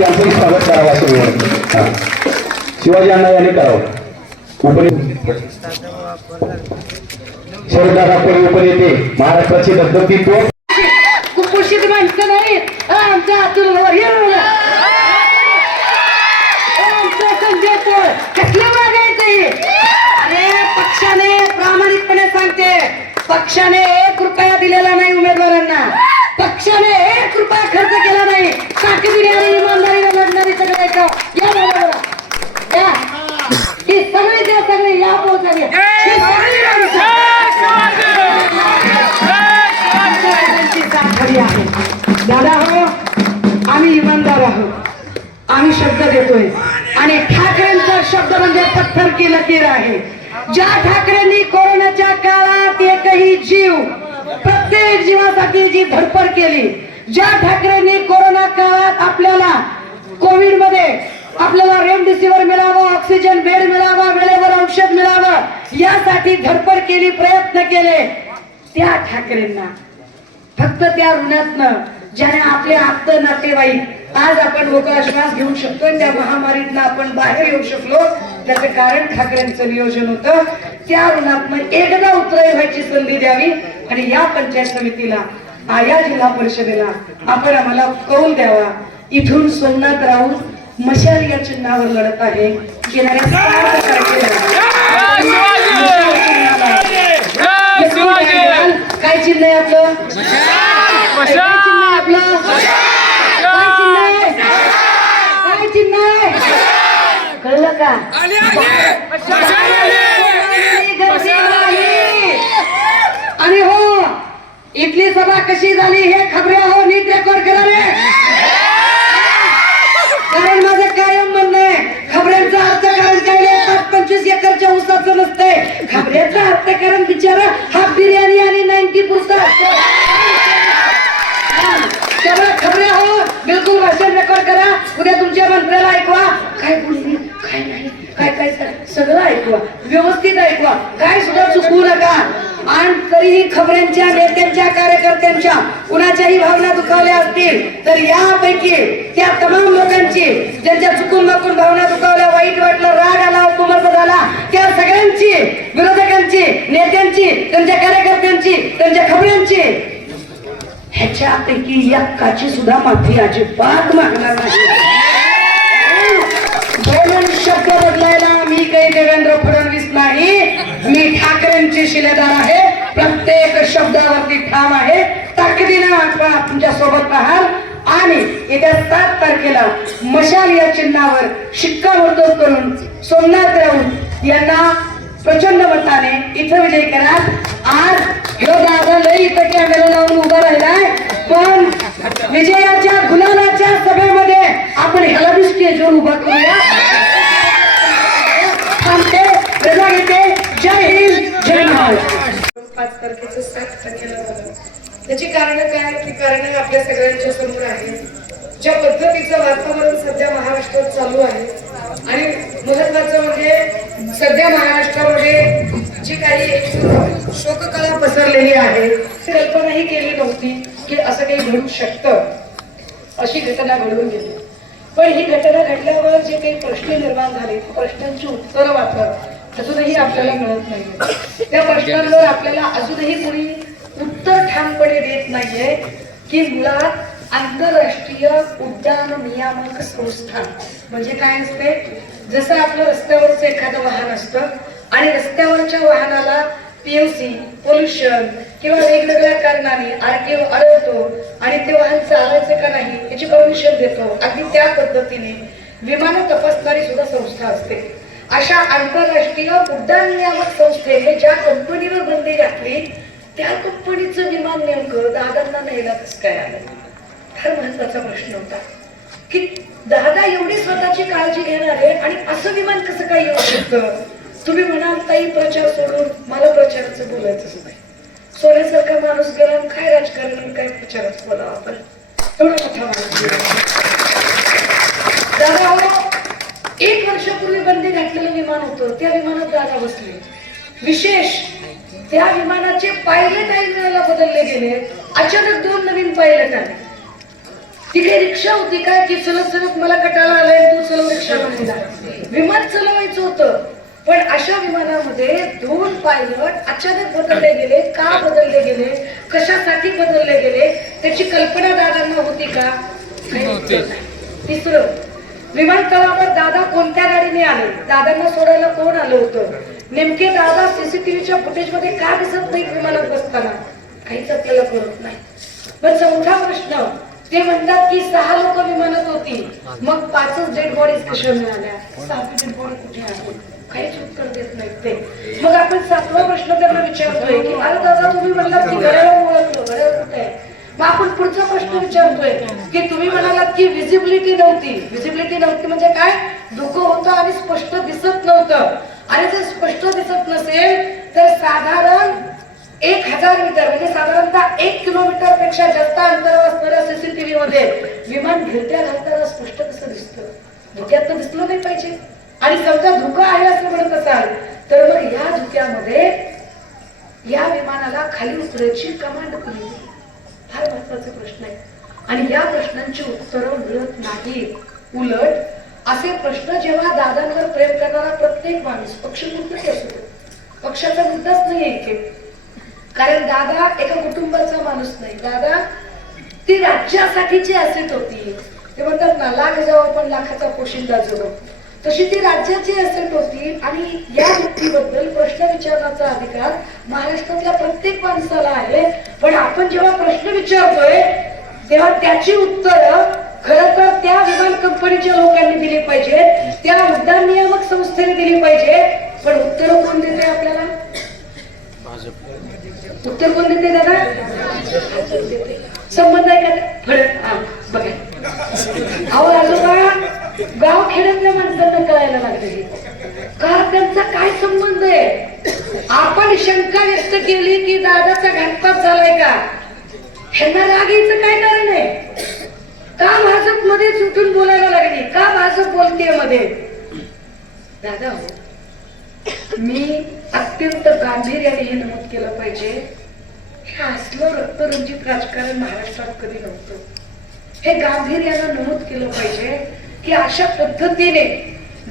यांचंही स्वागत करावं असं विनंती. हा. शिवाजी अण्णा यांनी करावं. उपने शरददादा कोळी उपनेते महाराष्ट्राचे दत्तकीत्व कुपोषित माणसं नाही आमच्या अतुल भाऊ संजय पोळ कसलं मागायचं अरे पक्षाने प्रामाणिकपणे सांगते. पक्षाने एक रुपया दिलेला नाही. पक्षाने एक रुपया खर्च केला नाही. ताकदीने आणि इमानदारीने लढणारी सगळं ऐका या बरोबर या. ही सगळी त्या सगळे या पोहोचले. दादा हो आम्ही इमानदार आहोत. आम्ही शब्द देतोय आणि ठाकरेंचा शब्द म्हणजे पत्थर की लकीर आहे. ज्या ठाकरेंनी कोरोनाच्या काळात एकही जीव प्रत्येक जीवासाठी जी धडपड केली ज्या ठाकरेंनी कोरोना काळात आपल्याला कोविडमध्ये आपल्याला रेमडेसिवीर मिळावं ऑक्सिजन बेड मिळावा वेळेवर औषध मिळावं यासाठी धडपड केली प्रयत्न केले त्या ठाकरेंना. फक्त त्या ऋणातनं ज्याने आपले आप्त नातेवाईक आज आपण लोक श्वास घेऊ शकतो त्या महामारीतनं आपण बाहेर येऊ शकलो. त्याचं कारण ठाकरेंचं नियोजन होतं. त्या ऋणातनं एकदा उतराई व्हायची संधी द्यावी. आणि या पंचायत समितीला आ, या जिल्हा परिषदेला आपण आम्हाला कौल द्यावा. इथून सोमनाथ राऊत मशाल या चिन्हावर लढत आहे. काय चिन्ह आहे आपलं? काय चिन्ह आहे कळलं का. आणि हो इथली सभा कशी झाली हे खबरे हो नीट रेकॉर्ड करा रे कारण माझं कायम म्हणणं आहे खबऱ्यांचा अर्थकारण काय पंचवीस एकरच्या ऊसाचं नसतंय. खबऱ्याचं अर्थकारण बिचारा हा बिर्याणी आणि नाईन्टी पुरता. असतो खबरे हो बिलकुल भाषण रेकॉर्ड करा. उद्या तुमच्या मंत्र्याला ऐकवा. काय बोलली? काय नाही. काय काय सगळं ऐकवा. व्यवस्थित ऐकवा. काय सुद्धा चुकवू नका. आणि तरीही खबऱ्यांच्या नेत्यांच्या कार्यकर्त्यांच्या कुणाच्याही भावना दुखावल्या असतील तर यापैकी त्या तमाम लोकांची ज्यांच्या चुकून माकून भावना दुखावल्या वाईट वाटलं राग आला उपमर्द झाला त्या सगळ्यांची विरोधकांची नेत्यांची त्यांच्या कार्यकर्त्यांची त्यांच्या खबऱ्यांची. ह्याच्यापैकी एक्काची सुद्धा माफी अजिबात मागणार नाही. दोन शब्द बदलायला मी काही देवेंद्र फडणवीस नाही. मी ठाकरेंची शिलेदार आहे. प्रत्येक शब्दावरती ठाम आहे. ताकदीनं आपण तुमच्यासोबत राहाल आणि येत्या सात तारखेला मशाल या चिन्हावर शिक्कामोर्तब करून सोमनाथ राऊत यांना प्रचंड मताने इथं विजय करा आज ह्यो दादा लय इथं कॅमेरा लावून उभा राहिलाय. पण विजयाच्या गुलालाच्या सभेमध्ये आपण ह्याला बी स्टेजवर उभा करूया. थांबते रजा घेते. जय हिंद जय महाराष्ट्र पाच तारखेचं सात झालं त्याची कारण काय? की कारण आपल्या सगळ्यांच्या समोर आहे ज्या पद्धतीचं वातावरण सध्या महाराष्ट्रात चालू आहे आणि महत्वाचं म्हणजे सध्या महाराष्ट्रामध्ये जी काही शोककला पसरलेली आहे कल्पनाही केली नव्हती. की असं काही घडू शकतं अशी घटना घडून गेली. पण ही घटना घडल्यावर जे काही प्रश्न निर्माण झाले प्रश्नांची उत्तरं मात्र अजूनही आपल्याला मिळत नाही त्या प्रश्नांवर आपल्याला अजूनही कोणी उत्तर ठामपणे देत नाहीये की मुळात आंतरराष्ट्रीय उड्डाण नियामक संस्था म्हणजे काय असते? जसं आपलं रस्त्यावरचं एखादं वाहन असतं आणि रस्त्यावरच्या वाहनाला पीएमसी पोल्युशन किंवा वेगवेगळ्या कारणाने आरटीओ अडवतो आणि ते वाहन चालायचं का नाही याची परमिशन देतो. अगदी त्या पद्धतीने विमान तपासणारी सुद्धा संस्था असते. अशा आंतरराष्ट्रीय उड्डाण नियामक संस्थेने ज्या कंपनीवर बंदी घातली त्या कंपनीचं विमान नेमकं दादांना न्यायला कसं काय आलं? फार महत्त्वाचा प्रश्न होता. की दादा एवढी स्वतःची काळजी घेणार आहे आणि असं विमान कसं काय येऊ शकतं? तुम्ही म्हणाल ताई प्रचार सोडून मला प्रचाराचं बोलायचंच नाही. सोन्यासारखा माणूस गेला आणि काय राजकारण काय प्रचाराचं बोलावं आपण? एवढा मोठा माणूस दादा एक वर्षापूर्वी बंदी घातलेलं विमान होतं. त्या विमानात दादा बसले. विशेष त्या विमानाचे पायलट ऐन वेळेला बदलले गेले. अचानक दोन नवीन पायलट आले. तिथे रिक्षा होती काय की? चलत चलत मला कटाळा आलाय तू चलव रिक्षा म्हणायला विमान चालवायचं होतं पण अशा विमानामध्ये दोन पायलट अचानक बदलले गेले का बदलले गेले कशासाठी बदलले गेले त्याची कल्पना दादांना होती का. तिसरं विमानतळावर दादा कोणत्या गाडीने आले? दादांना सोडायला कोण आलं होतं? नेमके दादा सीसीटीव्हीच्या फुटेजमध्ये का दिसत नाही विमानात बसताना? काहीच आपल्याला कळत नाही. पण चौथा प्रश्न ते म्हणतात की सहा लोक विमानात होती. मग पाचच डेड बॉडीज कशा मिळाल्या? सातवी डेड बॉडी कुठे आहे काहीच उत्तर देत नाहीत ते. मग आपण सातवा प्रश्न त्यांना विचारतोय की अरे दादा तुम्ही म्हणलात की घड्याळ ओळखलो घड्याळ कुठे आहे? मग आपण पुढचा प्रश्न विचारतोय की तुम्ही म्हणालात की विजिबिलिटी नव्हती. विजिबिलिटी नव्हती म्हणजे काय? धुकं होतं आणि स्पष्ट दिसत नव्हतं. आणि जर स्पष्ट दिसत नसेल तर साधारण एक हजार मीटर म्हणजे साधारणतः एक किलोमीटरपेक्षा जास्त अंतरावर असणाऱ्या सीसीटीव्ही मध्ये विमान घिरट्या घालताना स्पष्ट कसं दिसतं. धुक्यात तर दिसलं नाही पाहिजे. आणि समजा धुका आहे असं म्हणत असाल तर मग या धुक्यामध्ये या विमानाला खाली उतरायची कमांड कोणी फार महत्त्वाचा प्रश्न आहे. आणि या प्रश्नांची उत्तरं मिळत नाही. उलट असे प्रश्न जेव्हा दादांवर प्रेम करणारा प्रत्येक माणूस पक्ष असू दे. पक्षाचा मुद्दाच नाही आहे कारण दादा एका कुटुंबाचा माणूस नाही. दादा ती राज्यासाठीची असेट होती. ते म्हणतात ना लाख जावं पण लाखाचा पोशिंदा जगो तशी ती राज्याची असेट होती आणि या व्यक्तीबद्दल प्रश्न विचारण्याचा अधिकार महाराष्ट्रातल्या प्रत्येक माणसाला आहे. पण आपण जेव्हा प्रश्न विचारतोय तेव्हा त्याची उत्तरं खरं तर त्या विमान कंपनीच्या लोकांनी दिली पाहिजेत त्या उड्डाण नियामक संस्थेने दिली पाहिजे. पण उत्तर कोण देते आपल्याला? उत्तर कोण देते दादा? संबंध आहे का? फरक हा बघा. गाव खेड्यातल्या माणसांना कळायला लागले का त्यांचा काय संबंध आहे? आपण शंका व्यक्त केली की दादाचा घातपात झालाय का? ह्यांना राग यायचं काय कारण आहे? का भाजपमध्ये सुटून बोलायला लागली? का भाजप बोलते मध्ये? दादा हो मी अत्यंत गांभीर्याने हे नमूद केलं पाहिजे. हे असलं रक्तरंजित राजकारण महाराष्ट्रात कधी नव्हतं. हे गांभीर्यानं नमूद केलं पाहिजे. की अशा पद्धतीने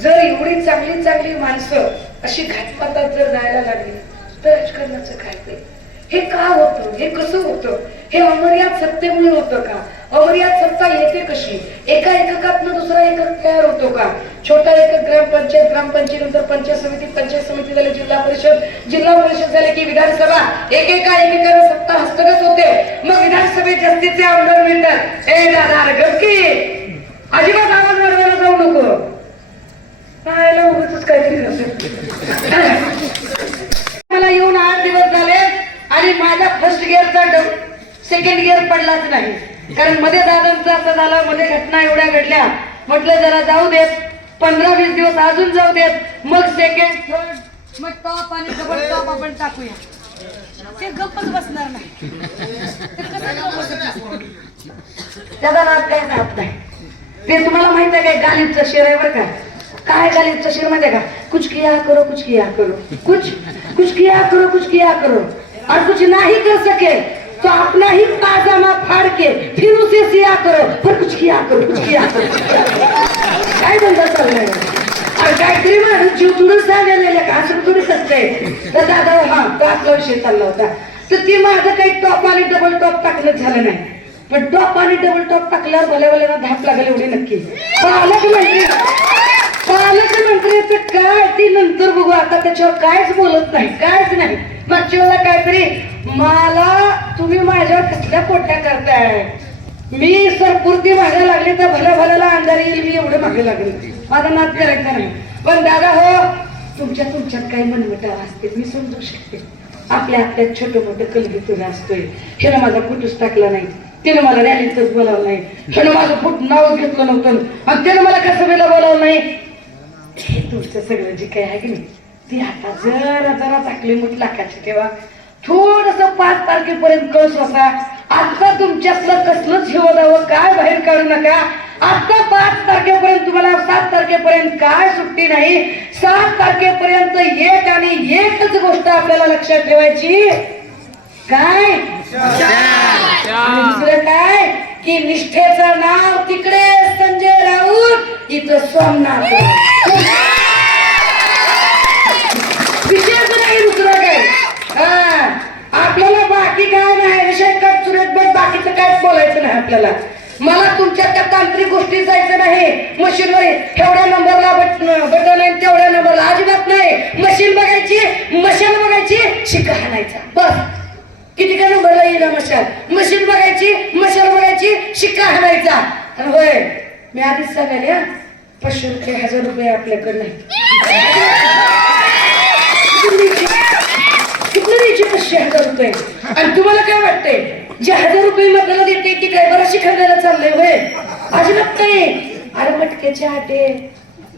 जर एवढी चांगली चांगली माणसं अशी घातपातात जर जायला लागली तर राजकारणाचं काय ते हे का होतं? हे कसं होतं? हे अमर्याद सत्तेमुळे होतं का? अमर्याद सत्ता येते कशी? एका एककात दुसरा एकक तयार होतो का? छोटा एकक ग्रामपंचायत ग्रामपंचायत नंतर पंचायत समिती पंचायत समिती झाली जिल्हा परिषद. जिल्हा परिषद झाले की विधानसभा. एकेका एकेकाने सत्ता हस्तगत होते. मग विधानसभेत जास्तीचे आमदार मिळतात. ए दादा अरे अजिबात आवाज वाढवायला जाऊ नको पाहायला उगाचच काहीतरी नसेल. मला येऊन आठ दिवस झाले आणि माझा फर्स्ट गिअरचा सेकंड गिअर पडलाच नाही. कारण मध्ये दादांचं असं झालं मध्ये घटना एवढ्या घडल्या. म्हटलं जरा जाऊ देत. पंधरा वीस दिवस अजून जाऊ देत. मग सेकंड थर्ड मग टॉप आणि डबल टॉप आपण टाकूया. ते गप्पच बसणार नाही. त्याचा राग काय राहत नाही. ते तुम्हाला माहीत आहे काय? गालिबचं शेर आहे बरं का? काय गालिबचं तशीर माहिती का? कुछ किया करो कुछ किया करो. कुछ कुछ किया करो कुछ किया करो. और कुछ नाही कर सके तो अपना ही पाजामा फाड़ के फिर उसे सिया करो. फिर कुछ किया करो कुछ किया करो. काय धंदा चाललाय? अरे काहीतरी माणूस जीव तुडून सांगायला का? असं थोडी सत्य तर दादा हा तो आपला विषय चालला होता. तर ते माझं काही टॉप आणि डबल टॉप टाकलं झालं नाही. पण टॉप आणि डबल टॉप टाकल्यावर भल्या भल्याला धाप लागेल एवढी नक्की. आलं की माहिती म्हणजे पालकमंत्र्याचं काय? ती नंतर बघू. आता त्याच्यावर कायच बोलत नाही. कायच नाही. मागच्या वेळेला काहीतरी मला तुम्ही माझ्यावर कसल्या पोट्या करताय? मी सरपुरती मागे लागली तर भल्या भल्याला अंधार येईल. मी एवढं मागे लागले माझा नाद करायचा नाही. पण दादा हो तुमच्या तुमच्यात काही मनमटाव असते मी समजू शकते. आपल्या आपल्यात छोटं मोठं कलगीतून असतोय. ह्यानं माझा कुठूच टाकला नाही. तिनं मला रॅलीतच बोलावलं नाही. ह्यानं माझं फुट नाव घेतलं नव्हतं. आणि तिनं मला कसं वेळेला बोलावलं नाही. तुमचं सगळं जे काही आहे की नाही ती आता जरा जरा टाकली मुठ लाखाची तेव्हा थोडस पाच तारखेपर्यंत कळस असा आता तुमच्यातलं कसलंच हिवदावं काय बाहेर काढू नका. आता पाच तारखेपर्यंत तुम्हाला सात तारखेपर्यंत काय सुट्टी नाही. सात तारखेपर्यंत एक आणि एकच गोष्ट आपल्याला लक्षात ठेवायची. काय? की निष्ठेचं नाव तिकडे संजय राऊत. इथं सोमनाथ राऊत. नाही दुसरं काय? हा. आपल्याला बाकी काय नाही विषय कट बस बाकीचं काहीच बोलायचं नाही आपल्याला. मला तुमच्या त्या तांत्रिक गोष्टी जायचं नाही. मशीनवर एवढ्या नंबरला बटन आहे तेवढ्या नंबरला अजिबात नाही. मशीन बघायची मशीन बघायची शिका हाणायचा. बस. किती काय नंबरला येईल मशाल मशीन बघायची मशाल बघायची शिक्का हाणायचा. होय मी आधीच सांगायला पाचशे रुपये हजार रुपये आपल्याकडे नाही. किती द्यायचे पाचशे हजार रुपये. आणि तुम्हाला काय वाटतंय? जे हजार रुपये मधलं देते ती काय बरं चाललंय होय? अजिबात नाही. अरे मटक्याचे आटे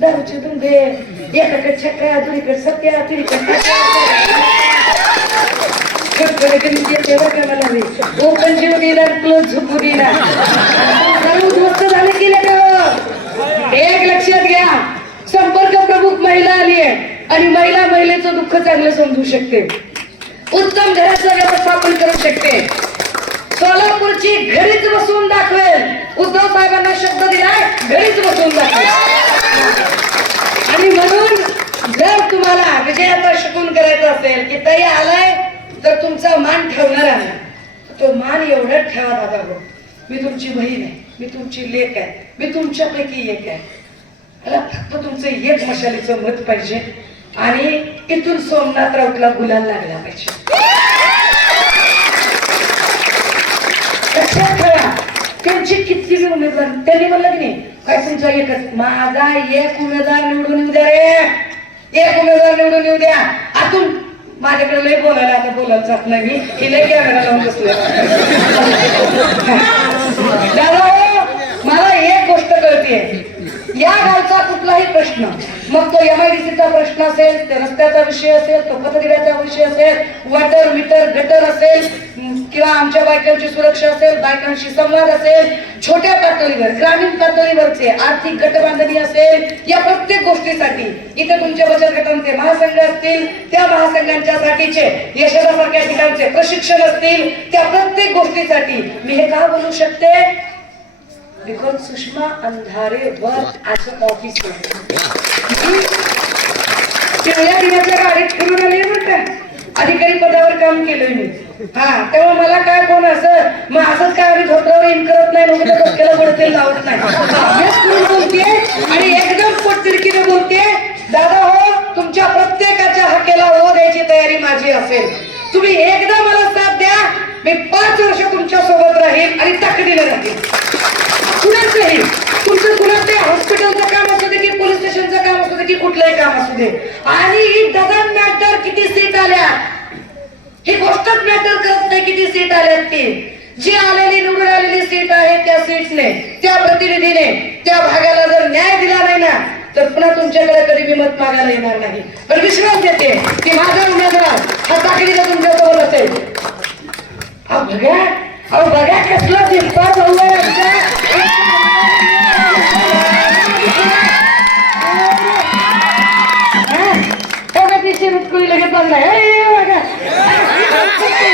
दारूचे धुंदे एकाकडे छक्का दुरीकडे सत्या तुरीकडे ओपन जीव दिला क्लोज झोपू दिला उद्ध्वस्त झाले गेले का लक्षात घ्या. संपर्क प्रमुख महिला आली आहे आणि महिला महिलेचं दुःख चांगलं समजू शकते. उत्तम घराचं व्यवस्थापन करू शकते. सोलापूरची घरीच बसून दाखवेल. उद्धव साहेबांना शब्द दिलाय घरीच बसून दाखवेल. आणि म्हणून जर तुम्हाला विजयाचा शकून करायचं असेल की तरी आलाय तर तुमचा मान ठेवणार आहे. तो मान एवढा ठेवा दादा मी तुमची बहीण आहे. मी तुमची लेख आहे. मी तुमच्यापैकी एक आहे. मला फक्त तुमचं एक मशालीचं मत पाहिजे. आणि इथून सोमनाथ राऊतला गुलाल लागला पाहिजे. लक्षात ठेवा त्यांची किती बी उमेदवार त्यांनी म्हणलं की नाही काय तुमचा एकच माझा एक उमेदवार निवडून येऊ द्या रे. एक उमेदवार निवडून येऊ द्या. आतून माझ्याकडे लय बोलायला आता बोलायला जात नाही. मी लय कॅमेरा लावून बसले दादा हो, मला एक गोष्ट कळते या कोणताही प्रश्न मग तो एम आय डी सीचा प्रश्न असेल रस्त्याचा विषय असेल तो पथदिव्याचा विषय असेल वॉटर मीटर गटर असेल किंवा आमच्या बायकांची सुरक्षा असेल बायकांशी संवाद असेल छोट्या पातळीवर ग्रामीण पातळीवरचे आर्थिक गटबांधणी असेल या प्रत्येक गोष्टीसाठी इथे तुमच्या बचत गटांचे महासंघ असतील त्या महासंघांच्या साठीचे यशोदासारख्या ठिकाणचे प्रशिक्षण असतील त्या प्रत्येक गोष्टीसाठी मी हे का बोलू शकते? Because Sushma Andhare work as a officer पिवळ्या दिनाच्या गाडीत फिरून आले बरं का. अधिकारी पदावर काम केलंय मी. हा तेव्हा मला काय कोण असं मग असंच काय आम्ही धोत्रावर इन करत नाही मग त्या डोक्याला लावत नाही. बोलते आणि एकदम पोटतिडकीने बोलते दादा हो तुमच्या प्रत्येकाच्या हक्केला हो द्यायची तयारी माझी असेल. तुम्ही एकदा मला साथ द्या मी पाच वर्ष तुमच्यासोबत राहील आणि ताकदीने राहील. कुणाचंही तुमचं कुणाचं हॉस्पिटलचं काम असू दे की पोलीस स्टेशनचं काम असू दे की कुठलंही काम असू दे. आणि डझन मॅटर किती सीट आल्या? ही गोष्टच मॅटर करत नाही किती सीट आल्यात ती. जी आलेली निवडून आलेली सीट आहे त्या सीटने त्या प्रतिनिधीने त्या भागाला जर न्याय दिला नाही ना तर पुन्हा तुमच्याकडे कधी मी मत मागायला येणार नाही. पण विश्वास देते की माझा उमेदवार हा ताकदीला तुमच्यासोबत असेल अहो बघा कसला दिप्पा भाऊ आहे आमचा लगेच बंद आहे